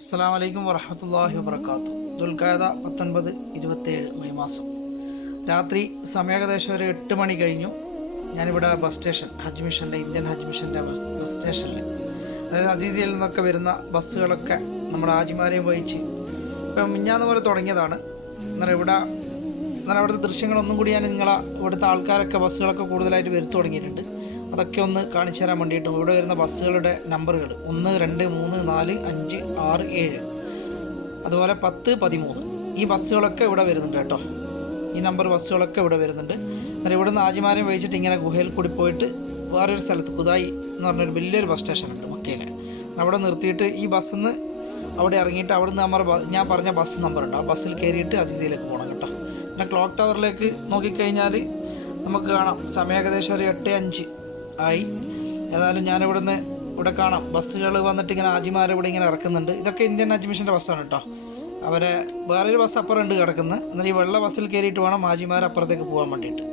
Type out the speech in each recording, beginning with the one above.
അസ്സാം വലൈക്കും വറഹമത്തല്ലാഹി വബർക്കാത്തു ദുൽഖാദ പത്തൊൻപത് ഇരുപത്തേഴ് മെയ് മാസം. രാത്രി സമയം ഏകദേശം ഒരു എട്ട് മണി കഴിഞ്ഞു. ഞാനിവിടെ ബസ് സ്റ്റേഷൻ ഹജ് മിഷന്റെ ഇന്ത്യൻ ഹജ്ജ് മിഷന്റെ ബസ് സ്റ്റേഷനിൽ അതായത് അസീസിയയിൽ നിന്നൊക്കെ വരുന്ന ബസ്സുകളൊക്കെ നമ്മുടെ ആജിമാരെയും വഹിച്ച് ഇപ്പം മിഞ്ഞാന്ന് പോലെ തുടങ്ങിയതാണ്. എന്നാൽ ഇവിടെ എന്നാൽ അവിടുത്തെ ദൃശ്യങ്ങളൊന്നും കൂടി ഞാൻ നിങ്ങളെ ഇവിടുത്തെ ആൾക്കാരൊക്കെ ബസ്സുകളൊക്കെ കൂടുതലായിട്ട് വരുത്തു തുടങ്ങിയിട്ടുണ്ട്. അതൊക്കെ ഒന്ന് കാണിച്ചു തരാൻ വേണ്ടിയിട്ട് ഇവിടെ വരുന്ന ബസ്സുകളുടെ നമ്പറുകൾ. ഒന്ന് രണ്ട് മൂന്ന് നാല് അഞ്ച് ആറ് ഏഴ്. അതുപോലെ പത്ത് പതിമൂന്ന്. ഈ ബസ്സുകളൊക്കെ ഇവിടെ വരുന്നുണ്ട് കേട്ടോ. ഈ നമ്പർ ബസ്സുകളൊക്കെ ഇവിടെ വരുന്നുണ്ട്. എന്നാൽ ഇവിടെ നിന്ന് ആജിമാരെ വഹിച്ചിട്ട് ഇങ്ങനെ ഗുഹയിൽ കൂടി പോയിട്ട് വേറൊരു സ്ഥലത്ത് കുതായി എന്ന് പറഞ്ഞൊരു വലിയൊരു ബസ് സ്റ്റേഷൻ ഉണ്ട് മക്കയിൽ അവിടെ നിർത്തിയിട്ട് ഈ ബസ്സിൽ നിന്ന് അവിടെ ഇറങ്ങിയിട്ട് അവിടെ നിന്ന് നമ്മുടെ ഞാൻ പറഞ്ഞ ബസ് നമ്പർ ഉണ്ട്. ആ ബസ്സിൽ കയറിയിട്ട് അസിസിയിലേക്ക് പോകണം കേട്ടോ. പിന്നെ ക്ലോക്ക് ടവറിലേക്ക് നോക്കിക്കഴിഞ്ഞാൽ നമുക്ക് കാണാം. സമയം ഏകദേശം ഒരു എട്ട് അഞ്ച്. ആയി. ഏതായാലും ഞാനിവിടുന്ന് ഇവിടെ കാണാം. ബസ്സുകൾ വന്നിട്ട് ഇങ്ങനെ ആജിമാരെ ഇവിടെ ഇങ്ങനെ ഇറക്കുന്നുണ്ട്. ഇതൊക്കെ ഇന്ത്യൻ അഡ്മിഷന്റെ ബസ്സാണ് കേട്ടോ. അവരെ വേറൊരു ബസ് അപ്പുറം ഉണ്ട് കിടക്കുന്നത് എന്നാൽ ഈ വെള്ള ബസ്സിൽ കയറിയിട്ട് വേണം ആജിമാർ അപ്പുറത്തേക്ക് പോകാൻ വേണ്ടിയിട്ട്.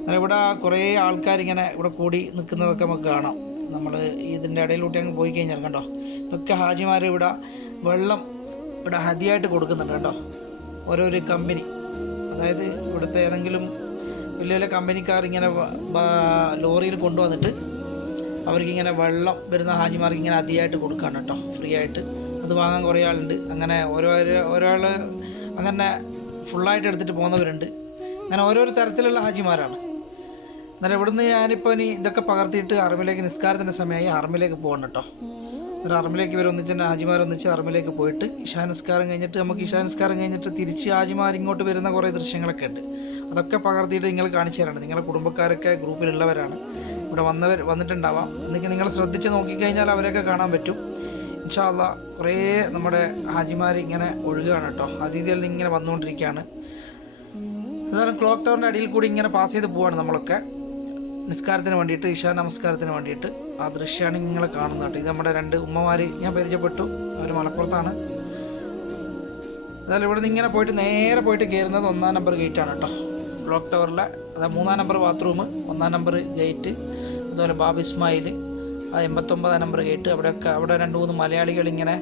എന്നാൽ ഇവിടെ കുറേ ആൾക്കാരിങ്ങനെ ഇവിടെ കൂടി നിൽക്കുന്നതൊക്കെ നമുക്ക് കാണാം. നമ്മൾ ഇതിന്റെ ഇടയിലൂട്ടി അങ്ങ് പോയി കഴിഞ്ഞാൽ കണ്ടോ? ഇതൊക്കെ ഹാജിമാർ ഇവിടെ വെള്ളം ഇവിടെ ഹതിയായിട്ട് കൊടുക്കുന്നുണ്ട് കേട്ടോ ഓരോരോ കമ്പനി. അതായത് ഇവിടുത്തെ ഏതെങ്കിലും വലിയ വലിയ കമ്പനിക്കാർ ഇങ്ങനെ ലോറിയിൽ കൊണ്ടുവന്നിട്ട് അവർക്കിങ്ങനെ വെള്ളം വരുന്ന ഹാജിമാർക്ക് ഇങ്ങനെ അതിയായിട്ട് കൊടുക്കുകയാണ് കേട്ടോ. ഫ്രീ ആയിട്ട്. അത് വാങ്ങാൻ കുറേ ആളുണ്ട്. അങ്ങനെ ഓരോ ഒരാൾ അങ്ങനെ ഫുള്ളായിട്ട് എടുത്തിട്ട് പോകുന്നവരുണ്ട്. അങ്ങനെ ഓരോരോ തരത്തിലുള്ള ഹാജിമാരാണ്. എന്നാലും ഇവിടുന്ന് ഞാനിപ്പോൾ ഇനി ഇതൊക്കെ പകർത്തിയിട്ട് അറമിലേക്ക് നിസ്കാരത്തിന്റെ സമയമായി അറമിലേക്ക് പോകണം കേട്ടോ. ഒരു അറമിലേക്ക് ഇവർ ഒന്നിച്ച് ഹാജിമാരൊന്നിച്ച് അറമിലേക്ക് പോയിട്ട് ഇഷാ നിസ്കാരം കഴിഞ്ഞിട്ട് നമുക്ക് ഇഷാ നിസ്കാരം കഴിഞ്ഞിട്ട് തിരിച്ച് ഹാജിമാർ ഇങ്ങോട്ട് വരുന്ന കുറേ ദൃശ്യങ്ങളൊക്കെ ഉണ്ട്. അതൊക്കെ പകർത്തിയിട്ട് നിങ്ങൾ കാണിച്ചു തരണം. നിങ്ങളുടെ കുടുംബക്കാരൊക്കെ ഗ്രൂപ്പിലുള്ളവരാണ്. ഇവിടെ വന്നവർ വന്നിട്ടുണ്ടാവാം. എന്നൊക്കെ നിങ്ങൾ ശ്രദ്ധിച്ച് നോക്കിക്കഴിഞ്ഞാൽ അവരെയൊക്കെ കാണാൻ പറ്റും. ഇൻഷാല്ല കുറേ നമ്മുടെ ഹാജിമാർ ഇങ്ങനെ ഒഴുകുകയാണ് കേട്ടോ. അസീദിയിൽ നിന്ന് ഇങ്ങനെ വന്നുകൊണ്ടിരിക്കുകയാണ്. എന്നാലും ക്ലോക്ക് ടവറിന്റെ അടിയിൽ കൂടി ഇങ്ങനെ പാസ് ചെയ്ത് പോവാണ് നമ്മളൊക്കെ. നിസ്കാരത്തിന് വേണ്ടിയിട്ട് ഇഷാ നമസ്കാരത്തിന് വേണ്ടിയിട്ട് ആ ദൃശ്യമാണ് നിങ്ങളെ കാണുന്നത് കേട്ടോ. ഇത് നമ്മുടെ രണ്ട് ഉമ്മമാർ ഞാൻ പരിചയപ്പെട്ടു. അവർ മലപ്പുറത്താണ്. എന്നാലും ഇവിടെ നിന്ന് ഇങ്ങനെ പോയിട്ട് നേരെ പോയിട്ട് കയറുന്നത് ഒന്നാം നമ്പർ ഗേറ്റാണ് കേട്ടോ. ബ്ലോക്ക് ടവറിലെ അതായത് മൂന്നാം നമ്പർ ബാത്റൂം ഒന്നാം നമ്പർ ഗേറ്റ് അതുപോലെ ബാബ് ഇസ്മായിൽ അത് എൺപത്തൊമ്പതാം നമ്പർ ഗേറ്റ് അവിടെയൊക്കെ അവിടെ രണ്ട് മൂന്ന് മലയാളികൾ ഇങ്ങനെ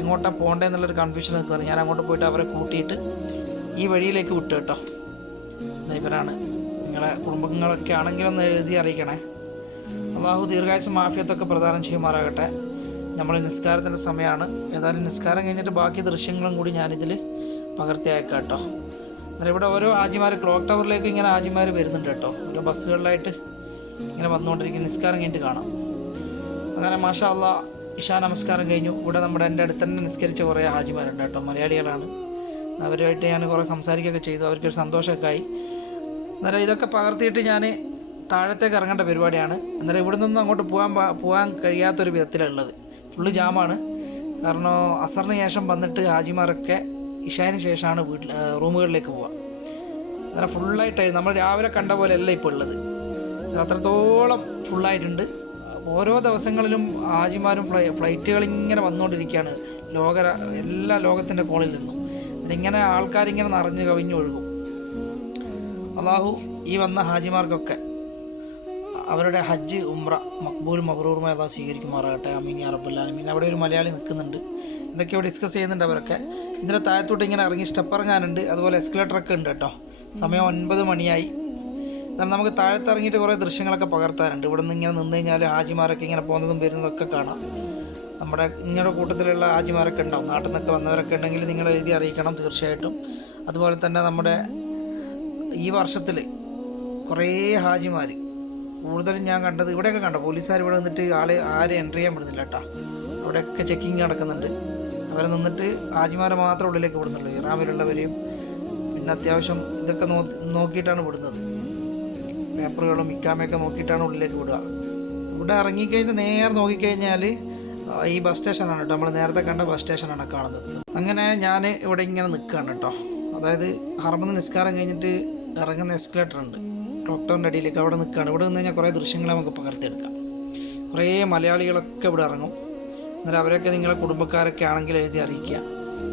എങ്ങോട്ടാണ് പോകേണ്ടത് എന്നുള്ളൊരു കൺഫ്യൂഷൻ നിൽക്കുന്നത് ഞാൻ അങ്ങോട്ട് പോയിട്ട് അവരെ കൂട്ടിയിട്ട് ഈ വഴിയിലേക്ക് വിട്ടു കേട്ടോ. ഇവരാണ്. നിങ്ങളെ കുടുംബങ്ങളൊക്കെ ആണെങ്കിലൊന്ന് എഴുതി അറിയിക്കണേ. അള്ളാഹു ദീർഘായുസ് മാഫിയത്തൊക്കെ പ്രദാനം ചെയ്യുമാറാകട്ടെ. നമ്മൾ നിസ്കാരത്തിന്റെ സമയമാണ്. ഏതായാലും നിസ്കാരം കഴിഞ്ഞിട്ട് ബാക്കി ദൃശ്യങ്ങളും കൂടി ഞാനിതിൽ പകർത്തി അയക്കാം കേട്ടോ. എന്നാൽ ഇവിടെ ഓരോ ആജിമാർ ക്ലോക്ക് ടവറിലേക്ക് ഇങ്ങനെ ആജിമാർ വരുന്നുണ്ട് കേട്ടോ. ഓരോ ബസ്സുകളിലായിട്ട് ഇങ്ങനെ വന്നുകൊണ്ടിരിക്കുന്ന നിസ്കാരം കഴിഞ്ഞിട്ട് കാണാം. അങ്ങനെ മാഷാ അള്ളാ ഇഷാ നമസ്കാരം കഴിഞ്ഞു. ഇവിടെ നമ്മുടെ എന്റെ അടുത്ത് തന്നെ നിസ്കരിച്ച കുറേ ഹാജിമാരുണ്ട് കേട്ടോ. മലയാളികളാണ്. അവരുമായിട്ട് ഞാൻ കുറേ സംസാരിക്കുകയൊക്കെ ചെയ്തു. അവർക്കൊരു സന്തോഷമൊക്കെ ആയി. അന്നേരം ഇതൊക്കെ പകർത്തിയിട്ട് ഞാൻ താഴത്തേക്ക് ഇറങ്ങേണ്ട പരിപാടിയാണ്. അന്നേരം ഇവിടെ നിന്നും അങ്ങോട്ട് പോകാൻ പോകാൻ കഴിയാത്തൊരു വിധത്തിലുള്ളത്. ഫുള്ള് ജാമാണ്. കാരണം അസറിന് ശേഷം വന്നിട്ട് ഹാജിമാരൊക്കെ ഇഷാന് ശേഷമാണ് വീട്ടിൽ റൂമുകളിലേക്ക് പോവുക. അന്നേരം ഫുള്ളായിട്ടായി. നമ്മൾ രാവിലെ കണ്ട പോലെ അല്ല ഇപ്പോൾ ഉള്ളത് അത്രത്തോളം ഫുള്ളായിട്ടുണ്ട്. ഓരോ ദിവസങ്ങളിലും ഹാജിമാരും ഫ്ലൈ ഫ്ലൈറ്റുകൾ ഇങ്ങനെ വന്നുകൊണ്ടിരിക്കുകയാണ് ലോക എല്ലാ ലോകത്തിന്റെ കോളിൽ നിന്നും. ഇങ്ങനെ ആൾക്കാരിങ്ങനെ നിറഞ്ഞു കവിഞ്ഞു കവിഞ്ഞൊഴുകും. അള്ളാഹു ഈ വന്ന ഹാജിമാർക്കൊക്കെ അവരുടെ ഹജ്ജ് ഉംറ മക്ബൂൽ മബ്രൂർമ അതാ സ്വീകരിക്കുമാറാകട്ടെ. അമീൻ അറബുല്ലാമീൻ അവിടെ ഒരു മലയാളി നിൽക്കുന്നുണ്ട്. ഇതൊക്കെ ഇവിടെ ഡിസ്കസ് ചെയ്യുന്നുണ്ട് അവരൊക്കെ. ഇതിന്റെ താഴത്തോട്ട് ഇങ്ങനെ ഇറങ്ങി സ്റ്റെപ്പ് ഇറങ്ങാനുണ്ട് അതുപോലെ എസ്കലേറ്ററൊക്കെ ഉണ്ട് കേട്ടോ. സമയം ഒൻപത് മണിയായി. എന്നാൽ നമുക്ക് താഴത്ത് ഇറങ്ങിയിട്ട് കുറേ ദൃശ്യങ്ങളൊക്കെ പകർത്താനുണ്ട്. ഇവിടെ നിന്ന് ഇങ്ങനെ നിന്ന് കഴിഞ്ഞാൽ ഹാജിമാരൊക്കെ ഇങ്ങനെ പോകുന്നതും വരുന്നതൊക്കെ കാണാം. നമ്മുടെ നിങ്ങളുടെ കൂട്ടത്തിലുള്ള ഹാജിമാരൊക്കെ ഉണ്ടാവും. നാട്ടിൽ നിന്നൊക്കെ വന്നവരൊക്കെ ഉണ്ടെങ്കിൽ നിങ്ങൾ എഴുതി അറിയിക്കണം തീർച്ചയായിട്ടും. അതുപോലെ തന്നെ നമ്മുടെ ഈ വർഷത്തിൽ കുറേ ഹാജിമാർ കൂടുതലും ഞാൻ കണ്ടത് ഇവിടെയൊക്കെ കണ്ട? പോലീസുകാർ ഇവിടെ നിന്നിട്ട് ആളെ ആരും എൻട്രി ചെയ്യാൻ വിടുന്നില്ല കേട്ടോ. അവിടെയൊക്കെ ചെക്കിങ് നടക്കുന്നുണ്ട്. അവരെ നിന്നിട്ട് ഹാജിമാരെ മാത്രം ഉള്ളിലേക്ക് വിടുന്നുള്ളൂ. ഇറാമിലുള്ളവരെയും പിന്നെ അത്യാവശ്യം ഇതൊക്കെ നോ നോക്കിയിട്ടാണ് വിടുന്നത്. പേപ്പറുകളും ഇക്കാമയൊക്കെ നോക്കിയിട്ടാണ് ഉള്ളിലേക്ക് വിടുക. ഇവിടെ ഇറങ്ങിക്കഴിഞ്ഞ് നേരെ നോക്കിക്കഴിഞ്ഞാൽ ഈ ബസ് സ്റ്റേഷനാണ് കേട്ടോ. നമ്മൾ നേരത്തെ കണ്ട ബസ് സ്റ്റേഷനാണ് കാണുന്നത്. അങ്ങനെ ഞാൻ ഇവിടെ ഇങ്ങനെ നിൽക്കുകയാണ് കേട്ടോ. അതായത് ഹർമന്ന് നിസ്കാരം കഴിഞ്ഞിട്ട് ഇറങ്ങുന്ന എസ്കലേറ്റർ ഉണ്ട്. ഡോക്ടറിന്റെ അടിയിലേക്ക് അവിടെ നിൽക്കുകയാണ്. ഇവിടെ നിന്ന് കഴിഞ്ഞാൽ കുറേ ദൃശ്യങ്ങളെ നമുക്ക് പകർത്തിയെടുക്കാം. കുറേ മലയാളികളൊക്കെ ഇവിടെ ഇറങ്ങും. എന്നാലും അവരൊക്കെ നിങ്ങളെ കുടുംബക്കാരൊക്കെ ആണെങ്കിൽ എഴുതി അറിയിക്കുക.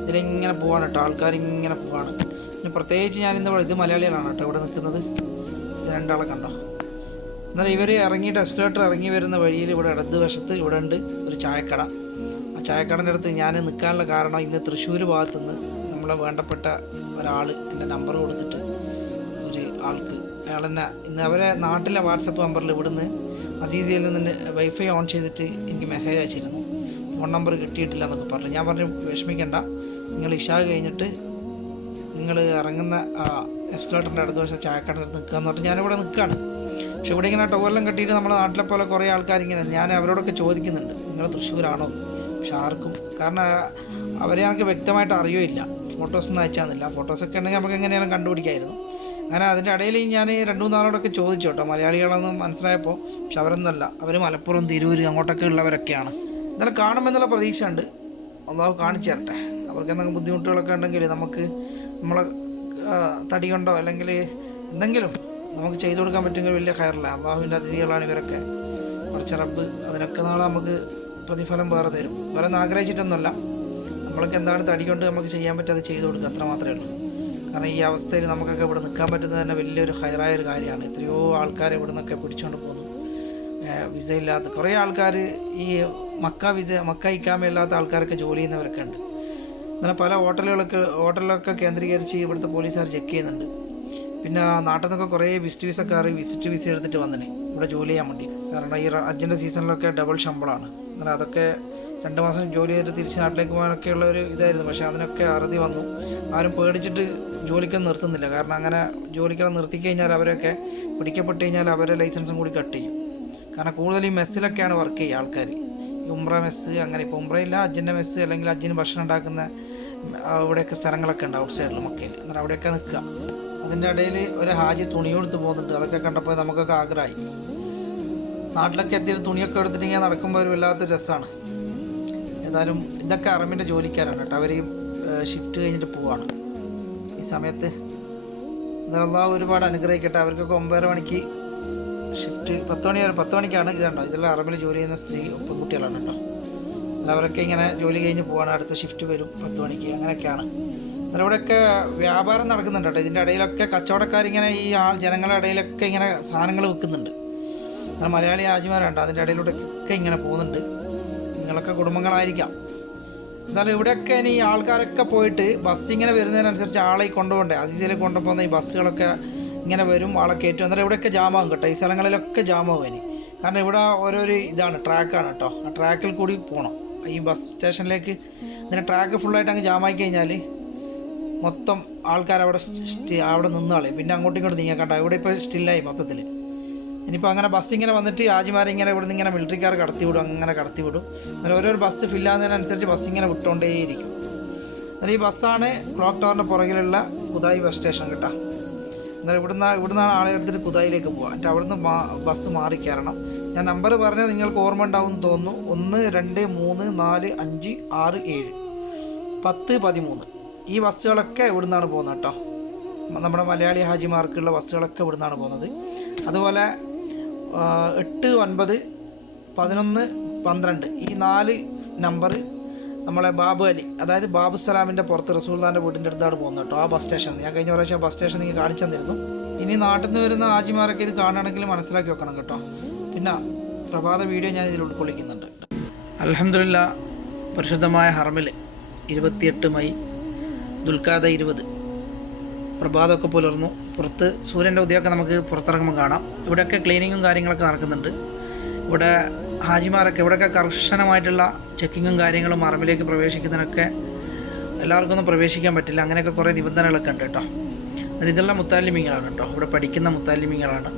ഇതിലിങ്ങനെ പോവാണ് കേട്ടോ. ആൾക്കാർ ഇങ്ങനെ പോവാണ്. പിന്നെ പ്രത്യേകിച്ച് ഞാൻ ഇന്ന് ഇത് മലയാളികളാണ് കേട്ടോ ഇവിടെ നിൽക്കുന്നത്. രണ്ടാളെ കണ്ടോ? എന്നാൽ ഇവർ ഇറങ്ങിയിട്ട് എസ്കലേറ്റർ ഇറങ്ങി വരുന്ന വഴിയിൽ ഇവിടെ ഇടത് വശത്ത് ഇവിടെ ഉണ്ട് ഒരു ചായക്കട. ആ ചായക്കടന്റെ അടുത്ത് ഞാൻ നിൽക്കാനുള്ള കാരണം ഇന്ന് തൃശ്ശൂർ ഭാഗത്തുനിന്ന് നമ്മളെ വേണ്ടപ്പെട്ട ഒരാൾ എന്റെ നമ്പർ കൊടുത്തിട്ട് ആൾക്ക് അയാൾ തന്നെ ഇന്ന് അവരെ നാട്ടിലെ വാട്സപ്പ് നമ്പറിൽ ഇവിടുന്ന് അസീസിയയിൽ നിന്ന് വൈഫൈ ഓൺ ചെയ്തിട്ട് എനിക്ക് മെസ്സേജ് അയച്ചിരുന്നു. ഫോൺ നമ്പർ കിട്ടിയിട്ടില്ല എന്നൊക്കെ പറഞ്ഞു. ഞാൻ പറഞ്ഞു വിഷമിക്കണ്ട. നിങ്ങൾ ഇഷാ കഴിഞ്ഞിട്ട് നിങ്ങൾ ഇറങ്ങുന്ന എസ്കലേറ്ററിന്റെ അടുത്ത വശം ചായക്കടയുടെ അടുത്ത് നിൽക്കുക എന്ന് പറഞ്ഞിട്ട് ഞാനിവിടെ നിൽക്കുകയാണ്. പക്ഷെ ഇവിടെ ഇങ്ങനെ ടവലെല്ലാം കെട്ടിയിട്ട് നമ്മുടെ നാട്ടിലെ പോലെ കുറേ ആൾക്കാർ ഇങ്ങനെ ഞാൻ അവരോടൊക്കെ ചോദിക്കുന്നുണ്ട്. നിങ്ങൾ തൃശ്ശൂരാണോ? പക്ഷെ ആർക്കും കാരണം അവരെ ഞങ്ങൾക്ക് വ്യക്തമായിട്ട് അറിയില്ല ഫോട്ടോസൊന്നും അയച്ചാന്നില്ല ഫോട്ടോസൊക്കെ ഉണ്ടെങ്കിൽ നമുക്ക് എങ്ങനെയാണ് കണ്ടുപിടിക്കായിരുന്നു. അങ്ങനെ അതിന്റെ ഇടയിൽ ഞാൻ രണ്ട് മൂന്നാളോടൊക്കെ ചോദിച്ചു കേട്ടോ. മലയാളികളെന്ന് മനസ്സിലായപ്പോൾ പക്ഷെ അവരൊന്നുമല്ല. അവർ മലപ്പുറം തിരൂര് അങ്ങോട്ടൊക്കെ ഉള്ളവരൊക്കെയാണ്. എന്നാലും കാണുമെന്നുള്ള പ്രതീക്ഷ ഉണ്ട് ഒന്നാമത് കാണിച്ചു തരട്ടെ. അവർക്ക് എന്തെങ്കിലും ബുദ്ധിമുട്ടുകളൊക്കെ ഉണ്ടെങ്കിൽ നമുക്ക് നമ്മളെ തടി കൊണ്ടോ അല്ലെങ്കിൽ എന്തെങ്കിലും നമുക്ക് ചെയ്തു കൊടുക്കാൻ പറ്റുമെങ്കിൽ വലിയ ഹയറില്ല അള്ളാഹുവിന്റെ അതിഥികളാണ് ഇവരൊക്കെ. കുറച്ച് റബ്ബ് അതിനൊക്കെ നാളെ നമുക്ക് പ്രതിഫലം വേറെ തരും. വേറെ ഒന്നും ആഗ്രഹിച്ചിട്ടൊന്നുമല്ല. നമ്മൾക്ക് എന്താണ് തടി കൊണ്ട് നമുക്ക് ചെയ്യാൻ പറ്റുക അത് ചെയ്തു കൊടുക്കുക. അത്ര മാത്രമേ ഉള്ളൂ. കാരണം ഈ അവസ്ഥയിൽ നമുക്കൊക്കെ ഇവിടെ നിൽക്കാൻ പറ്റുന്നത് തന്നെ വലിയൊരു ഹയറായ ഒരു കാര്യമാണ്. എത്രയോ ആൾക്കാർ ഇവിടെ നിന്നൊക്കെ പിടിച്ചുകൊണ്ട് പോകുന്നു വിസ ഇല്ലാത്ത കുറേ ആൾക്കാർ ഈ മക്ക വിസ മക്ക ഇല്ലാത്ത ആൾക്കാരൊക്കെ ജോലി ചെയ്യുന്നവരൊക്കെ ഉണ്ട്. അങ്ങനെ പല ഹോട്ടലുകളൊക്കെ ഹോട്ടലൊക്കെ കേന്ദ്രീകരിച്ച് ഇവിടുത്തെ പോലീസുകാർ ചെക്ക് ചെയ്യുന്നുണ്ട്. പിന്നെ നാട്ടിൽ നിന്നൊക്കെ കുറേ വിസിറ്റ് വിസക്കാർ വിസിറ്റ് വിസ എടുത്തിട്ട് വന്നിന്. ഇവിടെ ജോലി ചെയ്യാൻ വേണ്ടി. കാരണം ഈ അർജന്റ് സീസണിലൊക്കെ ഡബിൾ ശമ്പളമാണ് അങ്ങനെ അതൊക്കെ രണ്ട് മാസം ജോലി ചെയ്തിട്ട് തിരിച്ച് നാട്ടിലേക്ക് പോകാനൊക്കെ ഉള്ള ഒരു ഇതായിരുന്നു. പക്ഷേ അതിനൊക്കെ അറുതി വന്നു. ആരും പേടിച്ചിട്ട് ജോലിക്കൊന്നും നിർത്തുന്നില്ല. കാരണം അങ്ങനെ ജോലിക്കൊക്കെ നിർത്തി കഴിഞ്ഞാൽ അവരൊക്കെ പിടിക്കപ്പെട്ട് കഴിഞ്ഞാൽ അവരെ ലൈസൻസും കൂടി കട്ട് ചെയ്യും. കാരണം കൂടുതൽ ഈ മെസ്സിലൊക്കെയാണ് വർക്ക് ചെയ്യുക ആൾക്കാർ ഉംറ മെസ്സ് അങ്ങനെ ഇപ്പോൾ ഉംറയില്ല അജ്ജിന്റെ മെസ്സ് അല്ലെങ്കിൽ അജ്ജിന് ഭക്ഷണം ഉണ്ടാക്കുന്ന അവിടെയൊക്കെ സ്ഥലങ്ങളൊക്കെ ഉണ്ട് ഔട്ട് സൈഡിൽ മക്കയിൽ എന്നിട്ട് അവിടെയൊക്കെ നിൽക്കുക. അതിന്റെ ഇടയിൽ ഒരു ഹാജി തുണി കൊടുത്ത് പോകുന്നുണ്ട് അതൊക്കെ കണ്ടപ്പോൾ നമുക്കൊക്കെ ആഗ്രഹമായി. നാട്ടിലൊക്കെ എത്തിയിട്ട് തുണിയൊക്കെ എടുത്തിട്ട് ഇങ്ങനെ നടക്കുമ്പോൾ ഒരു വല്ലാത്തൊരു രസമാണ് ഏതായാലും ഇതൊക്കെ അറമിന്റെ ജോലിക്കാരാണ് കേട്ടോ. അവർ ഷിഫ്റ്റ് കഴിഞ്ഞിട്ട് പോവാണ്. ഈ സമയത്ത്. ഇതെല്ലാം ഒരുപാട് അനുഗ്രഹിക്കട്ടെ. അവർക്കൊക്കെ ഒമ്പതര മണിക്ക് ഷിഫ്റ്റ് പത്ത് മണി വരെ പത്ത് മണിക്കാണ് ഇതുണ്ടോ? ഇതെല്ലാം അറബിൽ ജോലി ചെയ്യുന്ന സ്ത്രീ പെൺകുട്ടികളാണ് കേട്ടോ. എല്ലാവരൊക്കെ ഇങ്ങനെ ജോലി കഴിഞ്ഞ് പോവാണ്. അടുത്ത ഷിഫ്റ്റ് വരും പത്ത് മണിക്ക്. അങ്ങനെയൊക്കെയാണ്. എന്നാൽ ഇവിടെയൊക്കെ വ്യാപാരം നടക്കുന്നുണ്ട് കേട്ടോ. ഇതിന്റെ ഇടയിലൊക്കെ കച്ചവടക്കാരിങ്ങനെ ഈ ആൾ ജനങ്ങളുടെ ഇടയിലൊക്കെ ഇങ്ങനെ സാധനങ്ങൾ വിൽക്കുന്നുണ്ട്. എന്നാൽ മലയാളി ആജിമാരുണ്ട്. അതിന്റെ ഇടയിലൂടെയൊക്കെ ഇങ്ങനെ പോകുന്നുണ്ട്. നിങ്ങളൊക്കെ കുടുംബങ്ങളായിരിക്കാം. എന്നാലും ഇവിടെയൊക്കെ ഇനി ആൾക്കാരൊക്കെ പോയിട്ട് ബസ് ഇങ്ങനെ വരുന്നതിനനുസരിച്ച് ആളെ കൊണ്ടുപോകണ്ടേ? അസീസിയിൽ കൊണ്ടുപോകുന്ന ഈ ബസ്സുകളൊക്കെ ഇങ്ങനെ വരും ആളെ കയറ്റും. അന്നേരം ഇവിടെയൊക്കെ ജാമാകും കേട്ടോ. ഈ സ്ഥലങ്ങളിലൊക്കെ ജാമാകും ഇനി. കാരണം ഇവിടെ ഓരോരു ഇതാണ് ട്രാക്കാണ് കേട്ടോ. ആ ട്രാക്കിൽ കൂടി പോകണം ഈ ബസ് സ്റ്റേഷനിലേക്ക് ഇതിന്റെ ട്രാക്ക് ഫുള്ളായിട്ട് അങ്ങ് ജാമായി കഴിഞ്ഞാൽ മൊത്തം ആൾക്കാർ അവിടെ അവിടെ നിന്നാളെ പിന്നെ അങ്ങോട്ടും ഇങ്ങോട്ടും നീങ്ങാൻ കണ്ട ഇവിടെ ഇപ്പോൾ സ്റ്റില്ലായി മൊത്തത്തിൽ ഇനിയിപ്പോൾ അങ്ങനെ ബസ് ഇങ്ങനെ വന്നിട്ട് ആജിമാരെ ഇങ്ങനെ ഇവിടെ നിന്ന് ഇങ്ങനെ മിലിറ്ററിക്കാർ കടത്തി വിടും അങ്ങനെ കടത്തി വിടും. അങ്ങനെ ഓരോ ബസ് ഫില്ലാകുന്നതിനനുസരിച്ച് ബസ് ഇങ്ങനെ വിട്ടുകൊണ്ടേയിരിക്കും എന്നാൽ ഈ ബസ്സാണ് ക്ലോക്ക് ടവറിന്റെ പുറകിലുള്ള കുതായി ബസ് സ്റ്റേഷൻ കേട്ടോ. എന്നാൽ ഇവിടുന്ന് ഇവിടുന്നാണ് ആളെ എടുത്തിട്ട് കുതായിലേക്ക് പോവുക എന്നിട്ട് അവിടുന്ന് ബസ് മാറി കയറണം ഞാൻ നമ്പർ പറഞ്ഞാൽ നിങ്ങൾക്ക് ഓർമ്മ ഉണ്ടാവും എന്ന് തോന്നുന്നു. ഒന്ന് രണ്ട് മൂന്ന് നാല് അഞ്ച് ആറ് ഏഴ്. പത്ത് പതിമൂന്ന്. ഈ ബസ്സുകളൊക്കെ ഇവിടുന്നാണ് പോകുന്നത് കേട്ടോ. നമ്മുടെ മലയാളി ഹാജിമാർക്കുള്ള ബസ്സുകളൊക്കെ ഇവിടുന്നാണ് പോകുന്നത്. അതുപോലെ എട്ട് ഒൻപത് പതിനൊന്ന് പന്ത്രണ്ട്. ഈ നാല് നമ്പർ നമ്മളെ ബാബു അലി അതായത് ബാബു സലാമിന്റെ പുറത്ത് റസൂൽദാന്റെ വീട്ടിന്റെ അടുത്താണ് പോകുന്നത് കേട്ടോ ആ ബസ് സ്റ്റേഷൻ ഞാൻ കഴിഞ്ഞ പ്രാവശ്യം ബസ് സ്റ്റേഷൻ നിങ്ങൾക്ക് കാണിച്ചു തന്നിരുന്നു. ഇനി നാട്ടിൽ നിന്ന് വരുന്ന ആജിമാരൊക്കെ ഇത് കാണുകയാണെങ്കിൽ മനസ്സിലാക്കി വെക്കണം കേട്ടോ. പിന്നെ പ്രഭാത വീഡിയോ ഞാൻ ഇതിൽ ഉൾക്കൊള്ളിക്കുന്നുണ്ട്. അലഹമില്ല പരിശുദ്ധമായ ഹർമിൽ ഇരുപത്തിയെട്ട് മൈ ദുൽഖാദ ഇരുപത്. പ്രഭാതമൊക്കെ പുലർന്നു. പുറത്ത് സൂര്യന്റെ ഉദയമൊക്കെ നമുക്ക് പുറത്തിറങ്ങുമ്പോൾ കാണാം. ഇവിടെയൊക്കെ ക്ലീനിങ്ങും കാര്യങ്ങളൊക്കെ നടക്കുന്നുണ്ട്. ഇവിടെ ഹാജിമാരൊക്കെ ഇവിടെയൊക്കെ കർശനമായിട്ടുള്ള ചെക്കിങ്ങും കാര്യങ്ങളും അറബിലേക്ക് പ്രവേശിക്കുന്നതിനൊക്കെ എല്ലാവർക്കും ഒന്നും പ്രവേശിക്കാൻ പറ്റില്ല. അങ്ങനെയൊക്കെ കുറേ നിബന്ധനകളൊക്കെ ഉണ്ട് കേട്ടോ. ഇതെല്ലാം മുത്താലിമിങ്ങളാണ് കേട്ടോ. ഇവിടെ പഠിക്കുന്ന മുത്താലിമിങ്ങളാണ്.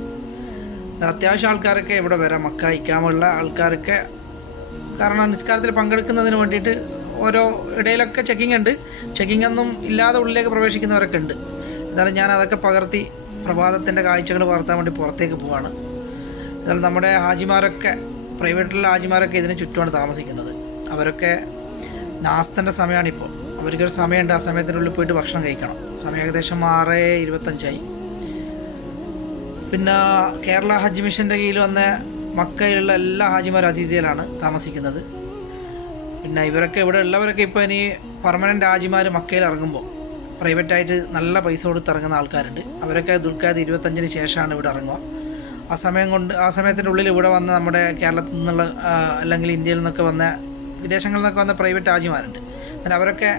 അത്യാവശ്യം ആൾക്കാരൊക്കെ ഇവിടെ വരാം. മക്ക ഇക്കാമുള്ള ആൾക്കാരൊക്കെ കാരണം നിസ്കാരത്തിൽ പങ്കെടുക്കുന്നതിന് വേണ്ടിയിട്ട് ഓരോ ഇടയിലൊക്കെ ചെക്കിംഗ് ഉണ്ട്. ചെക്കിംഗ് ഒന്നും ഇല്ലാതെ ഉള്ളിലേക്ക് പ്രവേശിക്കുന്നവരൊക്കെ ഉണ്ട്. എന്നാലും ഞാൻ അതൊക്കെ പകർത്തി പ്രഭാതത്തിന്റെ കാഴ്ചകൾ പകർത്താൻ വേണ്ടി പുറത്തേക്ക് പോവാണ്. എന്നാൽ നമ്മുടെ ഹാജിമാരൊക്കെ പ്രൈവറ്റിലുള്ള ഹാജിമാരൊക്കെ ഇതിന് ചുറ്റുമാണ് താമസിക്കുന്നത്. അവരൊക്കെ നാസ്തന്റെ സമയമാണിപ്പോൾ. അവർക്കൊരു സമയമുണ്ട് ആ സമയത്തിനുള്ളിൽ പോയിട്ട് ഭക്ഷണം കഴിക്കണം. സമയം ഏകദേശം ആറ് ഇരുപത്തഞ്ചായി. പിന്നെ കേരള ഹജ്ജ് മിഷന്റെ കീഴിൽ വന്ന മക്കയിലുള്ള എല്ലാ ഹാജിമാരും അസീസിയയിലാണ് താമസിക്കുന്നത്. പിന്നെ ഇവരൊക്കെ ഇവിടെ ഉള്ളവരൊക്കെ ഇപ്പോൾ ഇനി പെർമനന്റ് ഹാജിമാർ മക്കയിൽ ഇറങ്ങുമ്പോൾ പ്രൈവറ്റായിട്ട് നല്ല പൈസ കൊടുത്ത് ഇറങ്ങുന്ന ആൾക്കാരുണ്ട്. അവരൊക്കെ ദുൽഖാദ് ഇരുപത്തഞ്ചിന് ശേഷമാണ് ഇവിടെ ഇറങ്ങുക. ആ സമയം കൊണ്ട് ആ സമയത്തിന്റെ ഉള്ളിൽ ഇവിടെ വന്ന നമ്മുടെ കേരളത്തിൽ നിന്നുള്ള അല്ലെങ്കിൽ ഇന്ത്യയിൽ നിന്നൊക്കെ വന്ന വിദേശങ്ങളിൽ നിന്നൊക്കെ വന്ന പ്രൈവറ്റ് ആജിമാരുണ്ട് എന്നാൽ അവരൊക്കെ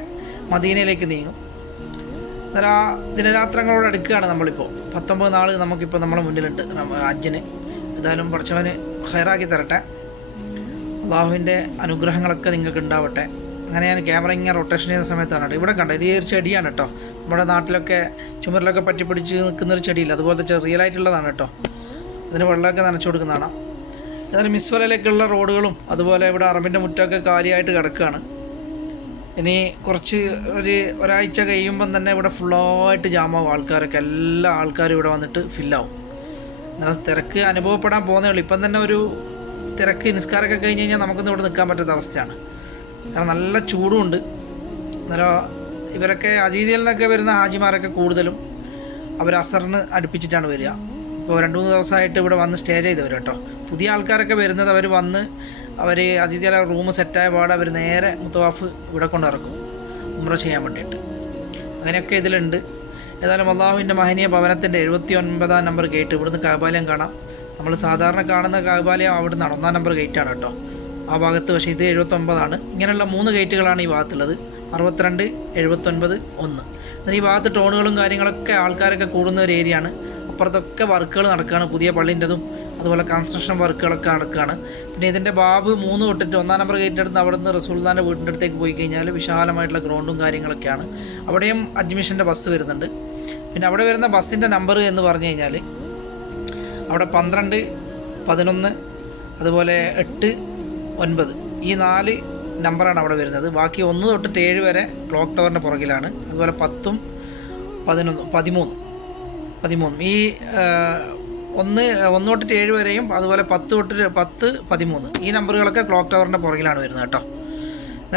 മദീനയിലേക്ക് നീങ്ങും. എന്നാൽ ആ ദിനരാത്രങ്ങളോട് അടുക്കുകയാണ് നമ്മളിപ്പോൾ. പത്തൊമ്പത് നാൾ നമുക്കിപ്പോൾ നമ്മുടെ മുന്നിലുണ്ട്. അജ്ജിന് ഏതായാലും പഠിച്ചവന് ഹൈറാക്കി തരട്ടെ. അള്ളാഹുവിന്റെ അനുഗ്രഹങ്ങളൊക്കെ നിങ്ങൾക്ക് ഉണ്ടാവട്ടെ അങ്ങനെ ഞാൻ ക്യാമറ ഇങ്ങനെ റൊട്ടേഷൻ ചെയ്യുന്ന സമയത്താണ് കേട്ടോ. ഇവിടെ കണ്ടോ? ഇത് ഒരു ചെടിയാണ് കേട്ടോ. നമ്മുടെ നാട്ടിലൊക്കെ ചുമരിലൊക്കെ പറ്റി പിടിച്ച് നിൽക്കുന്ന ഒരു ചെടിയില്ല. അതുപോലത്തെ റിയലായിട്ടുള്ളതാണ് കേട്ടോ. അതിന് വെള്ളമൊക്കെ നനച്ചു കൊടുക്കുന്നതാണ്. എന്നാലും മിസ്വലയിലേക്കുള്ള റോഡുകളും അതുപോലെ ഇവിടെ അറബിന്റെ മുറ്റമൊക്കെ കാലിയായിട്ട് കിടക്കുകയാണ്. ഇനി കുറച്ച് ഒരു ഒരാഴ്ച കഴിയുമ്പം തന്നെ ഇവിടെ ഫുള്ളായിട്ട് ജാമാവും ആൾക്കാരൊക്കെ. എല്ലാ ആൾക്കാരും ഇവിടെ വന്നിട്ട് ഫില്ലാവും എന്നാൽ തിരക്ക് അനുഭവപ്പെടാൻ പോകുന്നേ ഉള്ളൂ. ഇപ്പം തന്നെ ഒരു തിരക്ക് നിസ്കാരമൊക്കെ കഴിഞ്ഞ് കഴിഞ്ഞാൽ നമുക്കൊന്നും ഇവിടെ നിൽക്കാൻ പറ്റാത്ത അവസ്ഥയാണ്. കാരണം നല്ല ചൂടുമുണ്ട്. അന്നേരം ഇവരൊക്കെ അജീതിയിൽ നിന്നൊക്കെ വരുന്ന ഹാജിമാരൊക്കെ കൂടുതലും അവർ അസറിന് അടുപ്പിച്ചിട്ടാണ് വരിക. ഇപ്പോൾ രണ്ട് മൂന്ന് ദിവസമായിട്ട് ഇവിടെ വന്ന് സ്റ്റേ ചെയ്തവർ കേട്ടോ. പുതിയ ആൾക്കാരൊക്കെ വരുന്നത് അവർ വന്ന് അവർ അജീതിയിലെ റൂം സെറ്റായ പാടെ അവർ നേരെ മുത്തവാഫ് ഇവിടെ കൊണ്ടിറക്കും ഉമ്ര ചെയ്യാൻ വേണ്ടിയിട്ട്. അങ്ങനെയൊക്കെ ഇതിലുണ്ട്. ഏതായാലും അള്ളാഹുവിന്റെ മഹനീയ ഭവനത്തിന്റെ എഴുപത്തി ഒൻപതാം നമ്പർ ഗേറ്റ് ഇവിടുന്ന് കാബാലയം കാണാം. നമ്മൾ സാധാരണ കാണുന്ന കാബാലയം അവിടെ ഒന്നാം നമ്പർ ഗേറ്റാണ് കേട്ടോ. ആ ഭാഗത്ത് പക്ഷേ ഇത് എഴുപത്തൊമ്പതാണ്. ഇങ്ങനെയുള്ള മൂന്ന് ഗേറ്റുകളാണ് ഈ ഭാഗത്തുള്ളത്. അറുപത്തിരണ്ട് എഴുപത്തൊൻപത് ഒന്ന്. എന്നാൽ ഈ ഭാഗത്ത് ടോണുകളും കാര്യങ്ങളൊക്കെ ആൾക്കാരൊക്കെ കൂടുന്ന ഒരു ഏരിയയാണ് അപ്പുറത്തൊക്കെ വർക്കുകൾ നടക്കുകയാണ്. പുതിയ പള്ളിന്റെതും അതുപോലെ കൺസ്ട്രക്ഷൻ വർക്കുകളൊക്കെ നടക്കുകയാണ്. പിന്നെ ഇതിന്റെ ബാബ് മൂന്ന് തൊട്ടിട്ട് ഒന്നാം നമ്പർ ഗേറ്റിന്റെ അടുത്ത് അവിടെ നിന്ന് റസൂൽദാന്റെ വീടിന്റെ അടുത്തേക്ക് പോയി കഴിഞ്ഞാൽ വിശാലമായിട്ടുള്ള ഗ്രൗണ്ടും കാര്യങ്ങളൊക്കെയാണ്. അവിടെയും അഡ്മിഷന്റെ ബസ് വരുന്നുണ്ട്. പിന്നെ അവിടെ വരുന്ന ബസ്സിന്റെ നമ്പർ എന്ന് പറഞ്ഞു കഴിഞ്ഞാൽ അവിടെ പന്ത്രണ്ട് പതിനൊന്ന് അതുപോലെ എട്ട് ഒൻപത്. ഈ നാല് നമ്പറാണ് അവിടെ വരുന്നത്. ബാക്കി ഒന്ന് തൊട്ടിട്ട് ഏഴ് വരെ ക്ലോക്ക് ടവറിന്റെ പുറകിലാണ്. അതുപോലെ പത്തും പതിനൊന്നും പതിമൂന്ന് പതിമൂന്നും. ഈ ഒന്ന് ഒന്ന് തൊട്ടിട്ട് ഏഴ് വരെയും അതുപോലെ പത്ത് തൊട്ടിട്ട് പത്ത് പതിമൂന്ന്. ഈ നമ്പറുകളൊക്കെ ക്ലോക്ക് ടവറിന്റെ പുറകിലാണ് വരുന്നത് കേട്ടോ.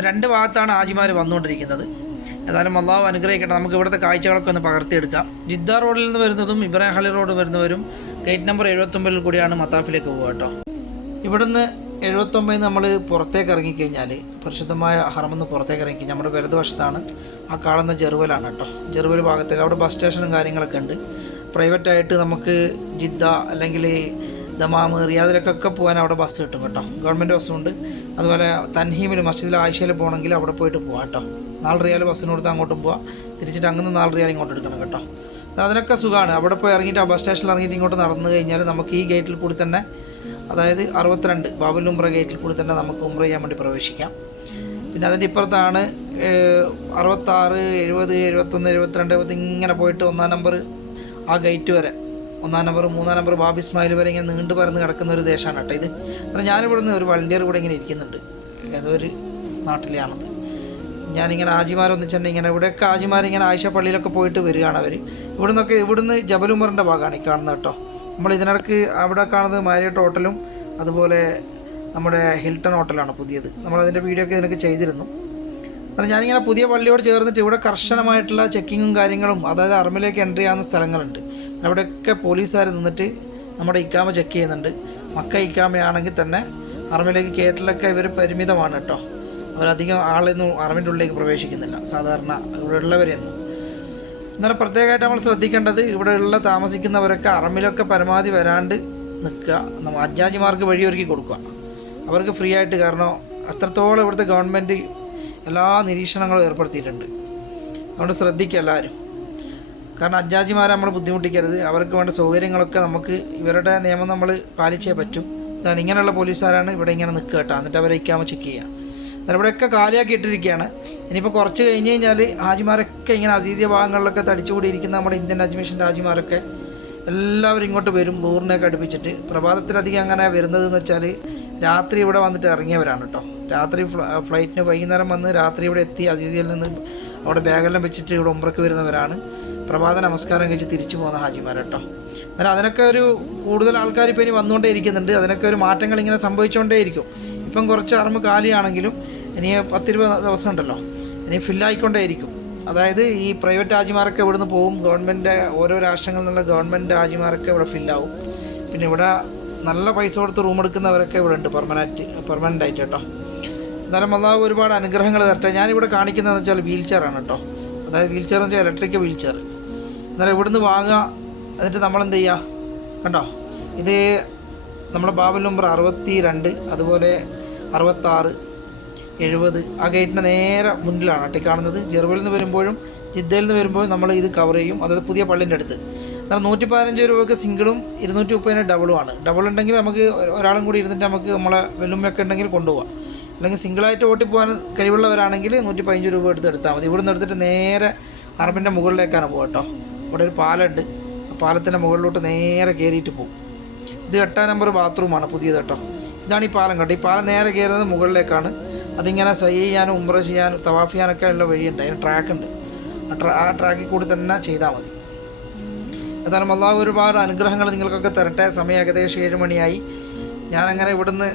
രണ്ട് ഭാഗത്താണ് ആജിമാർ വന്നുകൊണ്ടിരിക്കുന്നത്. ഏതായാലും അള്ളാഹു അനുഗ്രഹിക്കട്ടെ. നമുക്ക് ഇവിടുത്തെ കാഴ്ചകളൊക്കെ ഒന്ന് പകർത്തിയെടുക്കാം. ജിദ്ദ റോഡിൽ നിന്ന് വരുന്നതും ഇബ്രാഹിം ഹലി റോഡ് വരുന്നവരും ഗേറ്റ് നമ്പർ എഴുപത്തൊമ്പതിൽ കൂടിയാണ് മത്താഫിലേക്ക് പോകുക കേട്ടോ. ഇവിടുന്ന് എഴുപത്തൊമ്പതിൽ നമ്മൾ പുറത്തേക്ക് ഇറങ്ങിക്കഴിഞ്ഞാൽ പരിശുദ്ധമായ ഹറമെന്ന് പുറത്തേക്ക് ഇറങ്ങി നമ്മുടെ വലതുവശത്താണ് ആ കാണുന്ന ജെറുവലാണ് കേട്ടോ. ജെറുവൽ ഭാഗത്തേക്ക്. അവിടെ ബസ് സ്റ്റേഷനും കാര്യങ്ങളൊക്കെ ഉണ്ട്. പ്രൈവറ്റായിട്ട് നമുക്ക് ജിദ്ദ അല്ലെങ്കിൽ ദമാമ് റിയാദിലേക്കൊക്കെ പോകാൻ അവിടെ ബസ് കിട്ടും കേട്ടോ. ഗവൺമെന്റ് ബസ്സുണ്ട് അതുപോലെ തൻഹീമിൽ മസ്ജിദിൽ ആഴ്ചയിൽ പോകണമെങ്കിൽ അവിടെ പോയിട്ട് പോകാം കേട്ടോ. നാല് റിയാൽ ബസ്സിന് കൊടുത്ത് അങ്ങോട്ടും പോവാം. തിരിച്ചിട്ട് അങ്ങനെ നാല് റിയാൽ ഇങ്ങോട്ട് എടുക്കണം കേട്ടോ. അതിനൊക്കെ സുഖമാണ്. അവിടെ പോയി ഇറങ്ങിയിട്ട് ആ ബസ് സ്റ്റേഷനിൽ ഇറങ്ങിയിട്ട് ഇങ്ങോട്ട് നടന്നു കഴിഞ്ഞാൽ നമുക്ക് ഈ ഗേറ്റിൽ കൂടി തന്നെ അതായത് അറുപത്തിരണ്ട് ബാബുൽ ഉംറ ഗേറ്റിൽ കൂടി തന്നെ നമുക്ക് ഉംറ ചെയ്യാൻ വേണ്ടി പ്രവേശിക്കാം. പിന്നെ അതിന്റെ ഇപ്പുറത്താണ് അറുപത്താറ് എഴുപത് എഴുപത്തൊന്ന് എഴുപത്തിരണ്ട് എഴുപത്തി ഇങ്ങനെ പോയിട്ട് ഒന്നാം നമ്പർ ആ ഗേറ്റ് വരെ ഒന്നാം നമ്പർ മൂന്നാം നമ്പർ ബാബി ഇസ്മായിൽ വരെ ഇങ്ങനെ നീണ്ടു പരന്ന് കിടക്കുന്ന ഒരു ദേശമാണ് കേട്ടോ ഇത്. അപ്പം ഞാനിവിടെ നിന്ന് ഒരു വണ്ടിയർ കൂടെ ഇങ്ങനെ ഇരിക്കുന്നുണ്ട്. ഏതോ ഒരു നാട്ടിലെയാണത് ഞാനിങ്ങനെ ആജിമാരൊന്നിച്ചെന്നെ ഇങ്ങനെ ഇവിടെയൊക്കെ ആജിമാർ ഇങ്ങനെ ആയിഷ പള്ളിയിലൊക്കെ പോയിട്ട് വരികയാണ് അവർ ഇവിടെ നിന്നൊക്കെ ഇവിടുന്ന് ജബലുമറിന്റെ ഭാഗമാണ് ഈ കാണുന്നത് കേട്ടോ. നമ്മൾ ഇതിനിടക്ക് അവിടെ കാണുന്നത് മാരിയട്ട് ഹോട്ടലും അതുപോലെ നമ്മുടെ ഹിൽട്ടൺ ഹോട്ടലാണ് പുതിയത്. നമ്മളതിന്റെ വീഡിയോ ഒക്കെ ഇതിനൊക്കെ ചെയ്തിരുന്നു. കാരണം ഞാനിങ്ങനെ പുതിയ പള്ളിയോട് ചേർന്നിട്ട് ഇവിടെ കർശനമായിട്ടുള്ള ചെക്കിങ്ങും കാര്യങ്ങളും അതായത് അറമിലേക്ക് എൻട്രി ആവുന്ന സ്ഥലങ്ങളുണ്ട്. അവിടെയൊക്കെ പോലീസുകാർ നിന്നിട്ട് നമ്മുടെ ഇക്കാമ ചെക്ക് ചെയ്യുന്നുണ്ട്. മക്ക ഇക്കാമയാണെങ്കിൽ തന്നെ അറമിലേക്ക് കയറ്റലൊക്കെ ഇവർ പരിമിതമാണ് കേട്ടോ. അവരധികം ആളൊന്നും അറമിന്റെ ഉള്ളിലേക്ക് പ്രവേശിക്കുന്നില്ല. സാധാരണ ഇവിടെ എന്നാലും പ്രത്യേകമായിട്ട് നമ്മൾ ശ്രദ്ധിക്കേണ്ടത് ഇവിടെയുള്ള താമസിക്കുന്നവരൊക്കെ അറമിലൊക്കെ പരമാവധി വരാണ്ട് നിൽക്കുക. നമ്മൾ അജാജിമാർക്ക് വഴിയൊരുക്കി കൊടുക്കുക. അവർക്ക് ഫ്രീ ആയിട്ട് കാരണം അത്രത്തോളം ഇവിടുത്തെ ഗവൺമെന്റ് എല്ലാ നിരീക്ഷണങ്ങളും ഏർപ്പെടുത്തിയിട്ടുണ്ട്. അതുകൊണ്ട് ശ്രദ്ധിക്കുക എല്ലാവരും. കാരണം അജാജിമാരെ നമ്മൾ ബുദ്ധിമുട്ടിക്കരുത്. അവർക്ക് വേണ്ട സൗകര്യങ്ങളൊക്കെ നമുക്ക് ഇവരുടെ നിയമം നമ്മൾ പാലിച്ചേ പറ്റും. ഇതാണ് ഇങ്ങനെയുള്ള പോലീസുകാരാണ് ഇവിടെ ഇങ്ങനെ നിൽക്കുക കേട്ടോ. എന്നിട്ട് അവരെ ഇക്കാമ ചെക്ക് ചെയ്യുക. എന്നാൽ ഇവിടെയൊക്കെ കാലിയാക്കി ഇട്ടിരിക്കുകയാണ്. ഇനിയിപ്പോൾ കുറച്ച് കഴിഞ്ഞ് കഴിഞ്ഞാൽ ഹാജിമാരൊക്കെ ഇങ്ങനെ അസീസിയ ഭാഗങ്ങളിലൊക്കെ തടിച്ചുകൂടിയിരിക്കുന്ന നമ്മുടെ ഇന്ത്യൻ അജ്മീഷൻ ഹാജിമാരൊക്കെ എല്ലാവരും ഇങ്ങോട്ട് വരും നൂറിനെയൊക്കെ അടുപ്പിച്ചിട്ട്. പ്രഭാതത്തിലധികം അങ്ങനെ വരുന്നതെന്ന് വെച്ചാൽ രാത്രി ഇവിടെ വന്നിട്ട് ഇറങ്ങിയവരാണ് കേട്ടോ. രാത്രി ഫ്ല- ഫ്ലൈറ്റിന് വൈകുന്നേരം വന്ന് രാത്രി ഇവിടെ എത്തി അസീസിയയിൽ നിന്ന് അവിടെ ബാഗെല്ലാം വെച്ചിട്ട് ഇവിടെ ഉമ്പ്രക്ക് വരുന്നവരാണ്. പ്രഭാത നമസ്കാരം കഴിച്ച് തിരിച്ചു പോകുന്ന ഹാജിമാർ കേട്ടോ. എന്നാൽ അതിനൊക്കെ ഒരു കൂടുതൽ ആൾക്കാർ ഇപ്പോൾ ഇനി വന്നുകൊണ്ടേ ഇരിക്കുന്നുണ്ട് അതിനൊക്കെ ഒരു മാറ്റങ്ങൾ ഇങ്ങനെ സംഭവിച്ചുകൊണ്ടേ ഇരിക്കും ഇപ്പം കുറച്ച് അറമ്പ് കാലിയാണെങ്കിലും ഇനി പത്തിരുപത് ദിവസം ഉണ്ടല്ലോ. ഇനി ഫില്ലായിക്കൊണ്ടേ ഇരിക്കും അതായത് ഈ പ്രൈവറ്റ് ഹാജിമാരൊക്കെ ഇവിടുന്ന് പോവും. ഗവൺമെന്റ് ഓരോ രാഷ്ട്രങ്ങളിൽ നിന്നുള്ള ഗവൺമെന്റ് ഹാജിമാരൊക്കെ ഇവിടെ ഫില്ലാവും പിന്നെ ഇവിടെ നല്ല പൈസ കൊടുത്ത് റൂം എടുക്കുന്നവരൊക്കെ ഇവിടെ ഉണ്ട് പെർമനന്റ് പെർമനന്റ് ആയിട്ട് കേട്ടോ. എന്നാലും വന്നാൽ ഒരുപാട് അനുഗ്രഹങ്ങൾ തരട്ടെ. ഞാനിവിടെ കാണിക്കുന്നതെന്ന് വെച്ചാൽ വീൽ ചെയറാണ് കേട്ടോ. അതായത് വീൽ ചെയർ എന്ന് വെച്ചാൽ ഇലക്ട്രിക് വീൽ ചെയർ എന്നാലും ഇവിടുന്ന് വാങ്ങുക എന്നിട്ട് നമ്മളെന്ത് ചെയ്യുക? കണ്ടോ? ഇത് നമ്മുടെ ബാബൽ നമ്പർ അറുപത്തി രണ്ട് അതുപോലെ അറുപത്താറ് എഴുപത് ആ ഗേറ്റിന്റെ നേരെ മുന്നിലാണ് അട്ടി കാണുന്നത്. ജെറുവിൽ നിന്ന് വരുമ്പോഴും ജിദ്ദയിൽ നിന്ന് വരുമ്പോഴും നമ്മൾ ഇത് കവർ ചെയ്യും. അതായത് പുതിയ പള്ളിന്റെ അടുത്ത്. എന്നാൽ നൂറ്റി പതിനഞ്ച് രൂപയ്ക്ക് സിംഗിളും ഇരുന്നൂറ്റി മുപ്പതിന് ഡബിളുമാണ് ഡബിൾ ഉണ്ടെങ്കിൽ നമുക്ക് ഒരാളും കൂടി ഇരുന്നിട്ട് നമുക്ക് നമ്മളെ വെല്ലുമ്മയൊക്കെ ഉണ്ടെങ്കിൽ കൊണ്ടുപോകാം അല്ലെങ്കിൽ സിംഗിളായിട്ട് ഓട്ടി പോകാൻ കഴിവുള്ളവരാണെങ്കിൽ നൂറ്റി പതിനഞ്ച് രൂപ എടുത്ത് എടുത്താൽ മതി. ഇവിടെ നിന്ന് എടുത്തിട്ട് നേരെ അറബിന്റെ മുകളിലേക്കാണ് പോകുക കേട്ടോ ഇവിടെ ഒരു പാലമുണ്ട് പാലത്തിന്റെ മുകളിലോട്ട് നേരെ കയറിയിട്ട് പോകും ഇത് എട്ടാം നമ്പർ ബാത്റൂമാണ് പുതിയത് കേട്ടോ ഇതാണ് ഈ പാലം കണ്ടത് ഈ പാലം നേരെ കയറുന്നത് മുകളിലേക്കാണ്. അതിങ്ങനെ സൈ ചെയ്യാനും ഉമ്ര ചെയ്യാനും തവാഫ് ചെയ്യാനൊക്കെ ഉള്ള വഴിയുണ്ട് അതിന് ട്രാക്ക് ഉണ്ട്. ആ ട്രാ ആ ട്രാക്കിൽ കൂടി തന്നെ ചെയ്താൽ മതി. എന്തായാലും അള്ളാഹു ഒരുപാട് അനുഗ്രഹങ്ങൾ നിങ്ങൾക്കൊക്കെ തരട്ടെ. സമയം ഏകദേശം ഏഴ് മണിയായി. ഞാനങ്ങനെ ഇവിടുന്ന്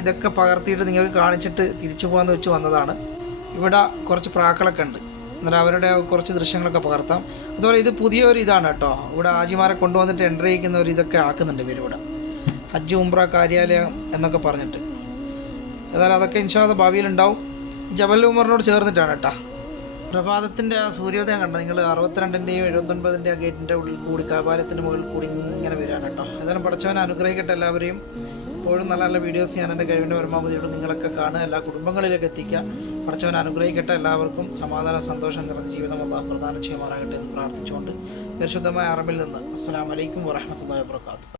ഇതൊക്കെ പകർത്തിയിട്ട് നിങ്ങൾക്ക് കാണിച്ചിട്ട് തിരിച്ചു പോകാമെന്ന് വെച്ച് വന്നതാണ്. ഇവിടെ കുറച്ച് പ്രാക്കളൊക്കെ ഉണ്ട്. എന്നാൽ അവരുടെ കുറച്ച് ദൃശ്യങ്ങളൊക്കെ പകർത്താം. അതുപോലെ ഇത് പുതിയൊരു ഇതാണ് കേട്ടോ. ഇവിടെ ആജിമാരെ കൊണ്ടുവന്നിട്ട് എൻട്രി ചെയ്യിക്കുന്ന ഒരു ഇതൊക്കെ ആക്കുന്നുണ്ട് ഇവരിവിടെ. ഹജ്ജ് ഉംറ കാര്യാലയം എന്നൊക്കെ പറഞ്ഞിട്ട്. ഏതായാലും അതൊക്കെ ഇൻഷാദ് ഭാവിയിലുണ്ടാവും. ജബൽ ഉമറിനോട് ചേർന്നിട്ടാണ് കേട്ടോ. പ്രഭാതത്തിന്റെ ആ സൂര്യോദയം കണ്ട? നിങ്ങൾ അറുപത്തിരണ്ടിന്റെയും എഴുപത്തൊൻപതിന്റെ ആ ഗേറ്റിന്റെ ഉള്ളിൽ കൂടി കാപാലത്തിന്റെ മുകളിൽ കൂടി ഇങ്ങനെ വരികയാണ് കേട്ടോ. ഏതായാലും പഠിച്ചവനെ അനുഗ്രഹിക്കട്ടെ എല്ലാവരെയും. ഇപ്പോഴും നല്ല നല്ല വീഡിയോസ് ഞാൻ എന്റെ കഴിവിന്റെ പരമാവധിയോട് നിങ്ങളൊക്കെ കാണുക എല്ലാ കുടുംബങ്ങളിലേക്ക് എത്തിക്കുക. പഠിച്ചവൻ അനുഗ്രഹിക്കട്ടെ എല്ലാവർക്കും. സമാധാന സന്തോഷം നിറഞ്ഞ ജീവിതം അള്ളാഹ് പ്രദാനം ചെയ്യുമാറാകട്ടെ എന്ന് പ്രാർത്ഥിച്ചുകൊണ്ട് പരിശുദ്ധമായ അറബിൽ നിന്ന് അസ്സാം വലൈക്കും വറഹമത്തല്ലാ വാത്തു